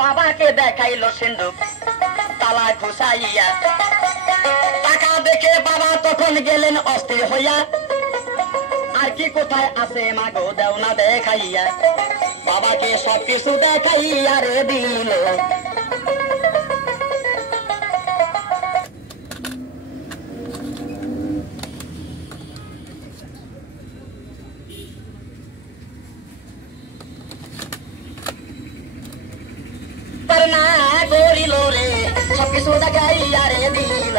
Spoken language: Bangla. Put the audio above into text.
বাবাকে দেখাইলো সিন্ধুক তালা ঘুষাইয়া। টাকা দেখে বাবা তখন গেলেন অস্থির হইয়া, আর কি কোথায় আছে মাগো দেও না দেখাইয়া। বাবাকে সবকিছু দেখাইয়া রে দিল। না করিল রে সবকিছু দেখাইয়া রে দিল।